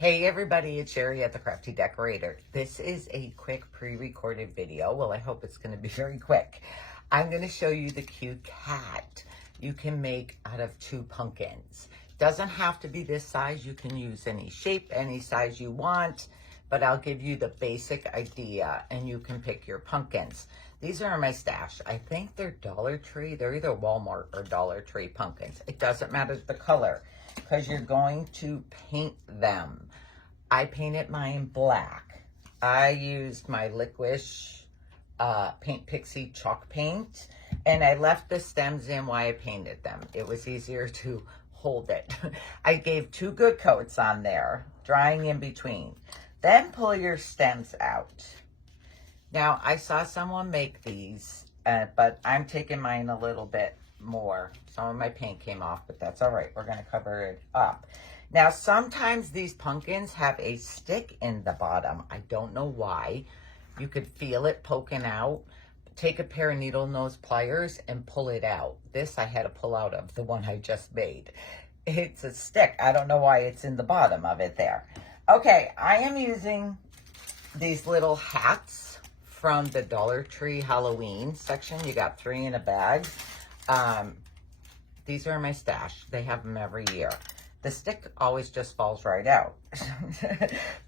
Hey everybody, it's Sherry at the Crafty Decorator. This is a quick pre-recorded video. Well, I hope it's going to be very quick. I'm going to show you the cute cat you can make out of 2 pumpkins. Doesn't have to be this size. You can use any shape, any size you want, but I'll give you the basic idea and you can pick your pumpkins. These are in my stash. I think they're Dollar Tree. They're either Walmart or Dollar Tree pumpkins. It doesn't matter the color because you're going to paint them. I painted mine black. I used my Liquish Paint Pixie chalk paint, and I left the stems in while I painted them. It was easier to hold it. I gave 2 good coats on there, drying in between. Then pull your stems out. Now, I saw someone make these, but I'm taking mine a little bit more. Some of my paint came off, but that's all right. We're going to cover it up. Now, sometimes these pumpkins have a stick in the bottom. I don't know why. You could feel it poking out. Take a pair of needle nose pliers and pull it out. This I had to pull out of the one I just made. It's a stick. I don't know why it's in the bottom of it there. Okay, I am using these little hats from the Dollar Tree Halloween section. You got 3 in a bag. These are in my stash. They have them every year. The stick always just falls right out.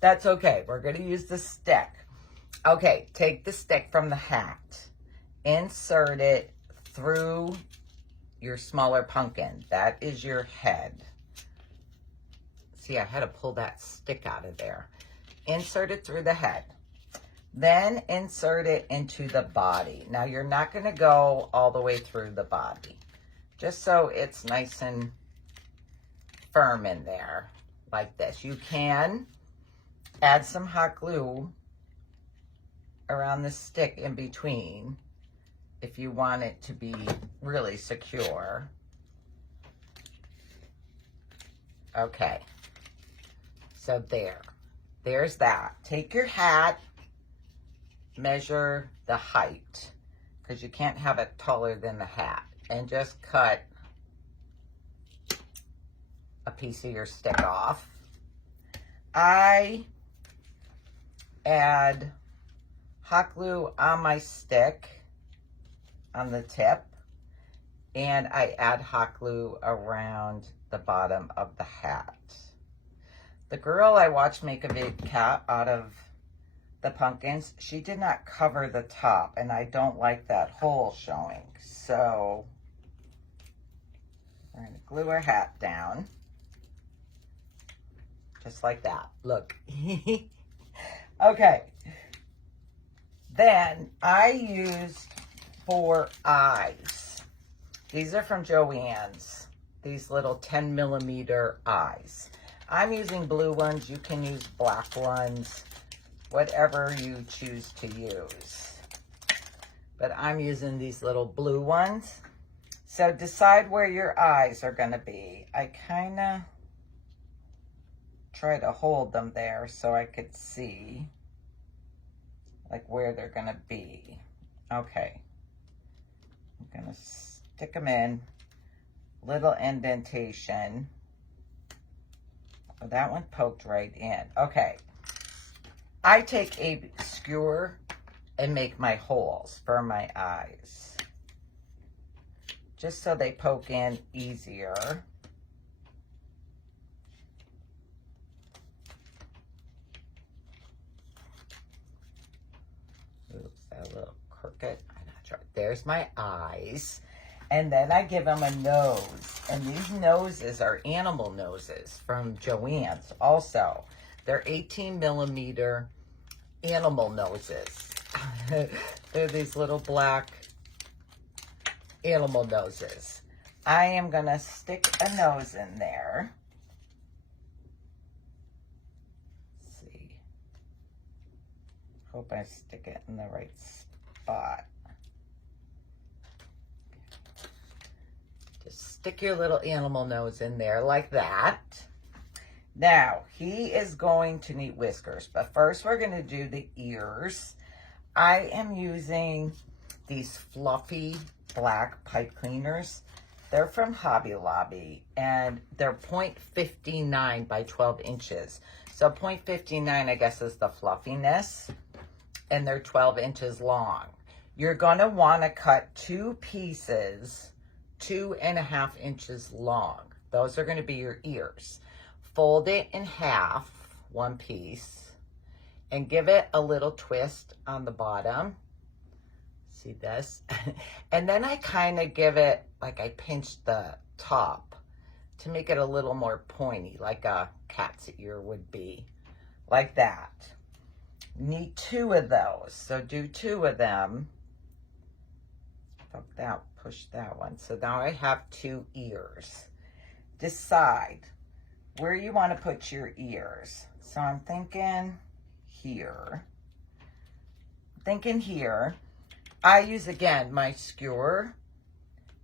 That's okay. We're going to use the stick. Okay, take the stick from the hat. Insert it through your smaller pumpkin. That is your head. See, I had to pull that stick out of there. Insert it through the head. Then insert it into the body. Now, you're not going to go all the way through the body. Just so it's nice and firm in there, like this. You can add some hot glue around the stick in between if you want it to be really secure. Okay, so there's that. Take your hat, measure the height, because you can't have it taller than the hat, and just cut a piece of your stick off. I add hot glue on my stick on the tip, and I add hot glue around the bottom of the hat. The girl I watched make a big cat out of the pumpkins, she did not cover the top, and I don't like that hole showing. So we're going to glue our hat down. Just like that. Look. Okay. Then I used 4 eyes. These are from Joann's. These little 10mm eyes. I'm using blue ones. You can use black ones. Whatever you choose to use. But I'm using these little blue ones. So decide where your eyes are going to be. I kind of try to hold them there so I could see like where they're going to be. Okay. I'm going to stick them in. Little indentation. Oh, that one poked right in. Okay. I take a skewer and make my holes for my eyes, just so they poke in easier. Oops, that a little crooked. I'm not sure. There's my eyes. And then I give them a nose. And these noses are animal noses from Joann's also. They're 18mm animal noses. They're these little black animal noses. I am going to stick a nose in there. Let's see. Hope I stick it in the right spot. Just stick your little animal nose in there like that. Now, he is going to need whiskers, but first we're going to do the ears. I am using these fluffy black pipe cleaners. They're from Hobby Lobby, and they're .59 by 12 inches. So 0.59, I guess, is the fluffiness, and they're 12 inches long. You're gonna wanna cut 2 pieces, 2.5 inches long. Those are gonna be your ears. Fold it in half, 1 piece, and give it a little twist on the bottom. See this? And then I kind of give it, like I pinched the top to make it a little more pointy, like a cat's ear would be, like that. Need 2 of those, so do 2 of them. Push that one. So now I have 2 ears. Decide where you want to put your ears. So I'm thinking here. I use, again, my skewer,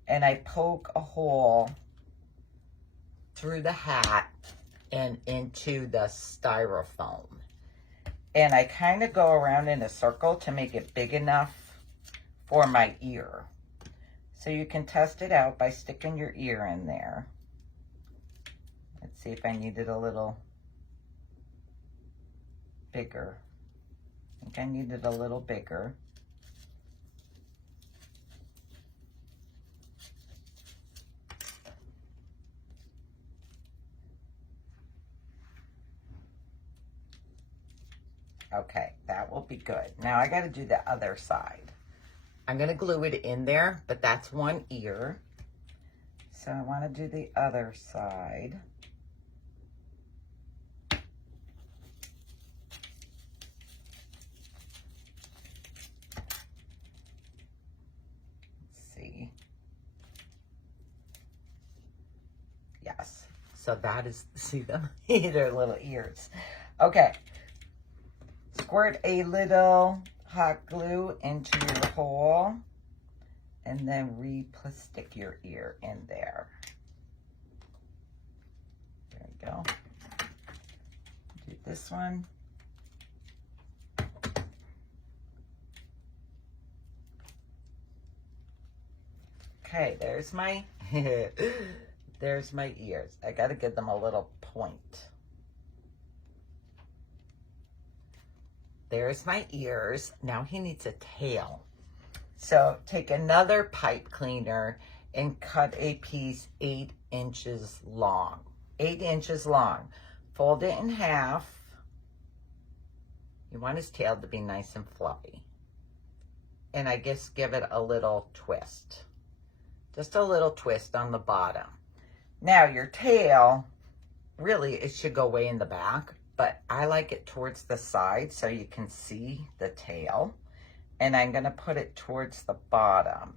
and I poke a hole through the hat and into the styrofoam. And I kind of go around in a circle to make it big enough for my ear. So you can test it out by sticking your ear in there. Let's see if I need it a little bigger. I think I need it a little bigger. Okay, that will be good. Now I got to do the other side. I'm going to glue it in there, but that's 1 ear. So I want to do the other side. Let's see. Yes. So that is, see them? They're little ears. Okay. Squirt a little hot glue into your hole, and then stick your ear in there. There you go. Do this one. Okay, there's my there's my ears. I got to give them a little point. There's my ears. Now he needs a tail. So take another pipe cleaner and cut a piece 8 inches long. 8 inches long. Fold it in half. You want his tail to be nice and fluffy. And I just give it a little twist. Just a little twist on the bottom. Now your tail, really it should go way in the back, but I like it towards the side so you can see the tail. And I'm gonna put it towards the bottom.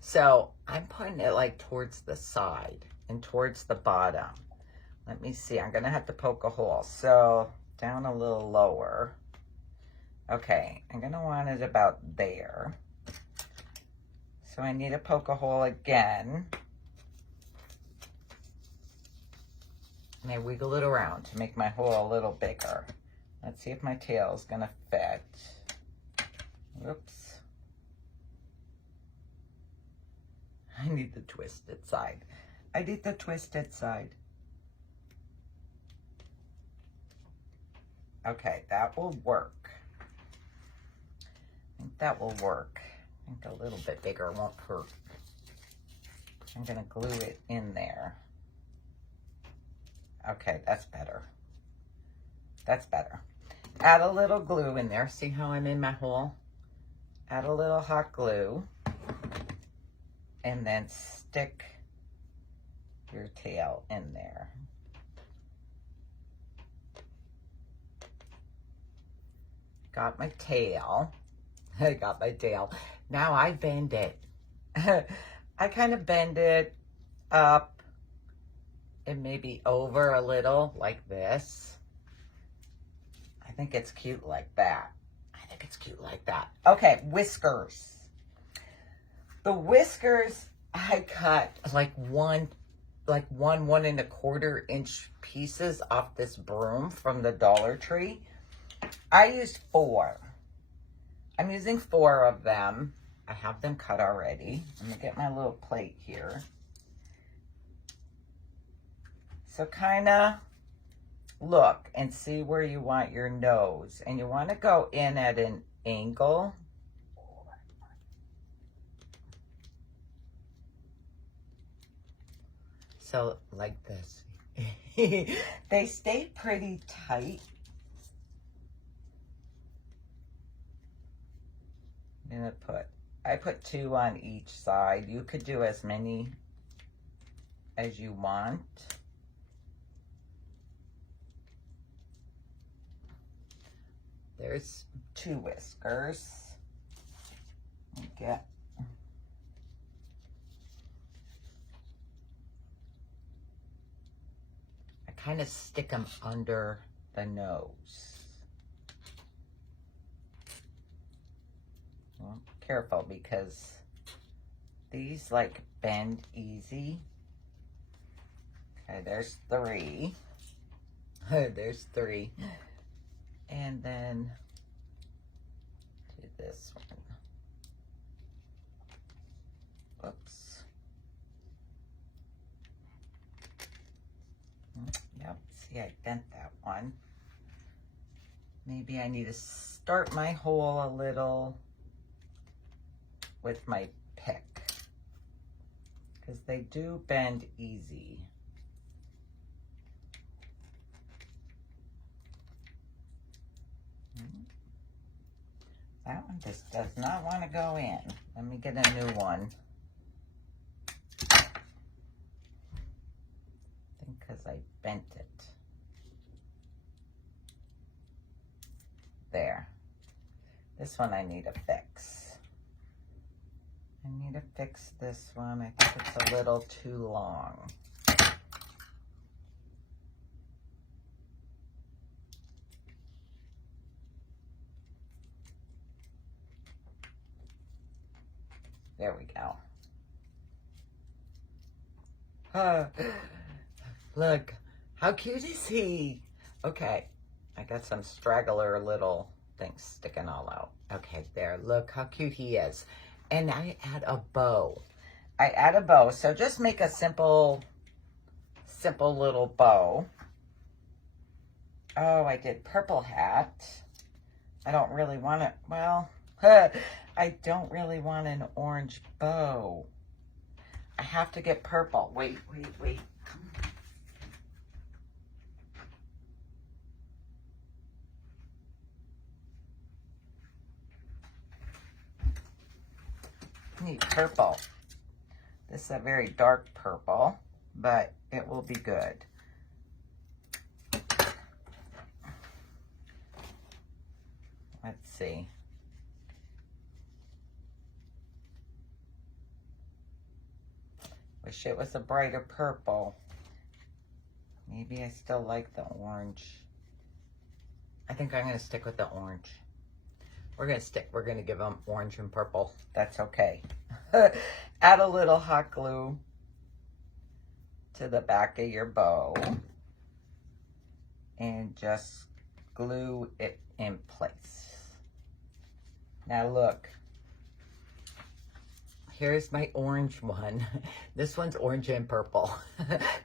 So I'm putting it like towards the side and towards the bottom. Let me see, I'm gonna have to poke a hole. So down a little lower. Okay, I'm gonna want it about there. So I need to poke a hole again. And I wiggle it around to make my hole a little bigger. Let's see if my tail is gonna fit. Whoops. I need the twisted side. I need the twisted side. Okay, that will work. I think that will work. I think a little bit bigger won't hurt. I'm gonna glue it in there. Okay, that's better. That's better. Add a little glue in there. See how I'm in my hole? Add a little hot glue. And then stick your tail in there. Got my tail. I got my tail. Now I bend it. I kind of bend it up and maybe over a little like this. I think it's cute like that. I think it's cute like that. Okay, whiskers. The whiskers I cut like one and 1/4 inch pieces off this broom from the Dollar Tree. I used 4. I'm using 4 of them. I have them cut already. I'm gonna get my little plate here. So kind of look and see where you want your nose. And you want to go in at an angle. So like this. They stay pretty tight. I'm gonna I put 2 on each side. You could do as many as you want. There's 2 whiskers. Okay. I kind of stick them under the nose. Well, careful because these like bend easy. Okay, there's 3. There's 3. And then do this one. Oops. Yep, see I bent that one. Maybe I need to start my hole a little with my pick because they do bend easy. That one just does not want to go in. Let me get a new one. I think because I bent it. There. This one I need to fix. I need to fix this one. I think it's a little too long. There we go. Look, how cute is he? Okay, I got some straggler little things sticking all out. Okay, there, look how cute he is. And I add a bow. So just make a simple little bow. Oh, I did purple hat. I don't really want it, well, I don't really want an orange bow. I have to get purple. Wait. Come on. I need purple. This is a very dark purple, but it will be good. Let's see. Wish it was a brighter purple. Maybe I still like the orange. I think I'm going to stick with the orange. We're going to give them orange and purple. That's okay. Add a little hot glue to the back of your bow. And just glue it in place. Now look. Here's my orange one. This one's orange and purple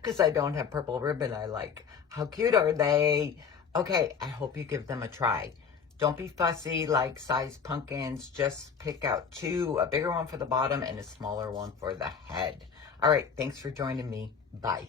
because I don't have purple ribbon I like. How cute are they? Okay, I hope you give them a try. Don't be fussy like size pumpkins. Just pick out 2, a bigger one for the bottom and a smaller one for the head. All right, thanks for joining me. Bye.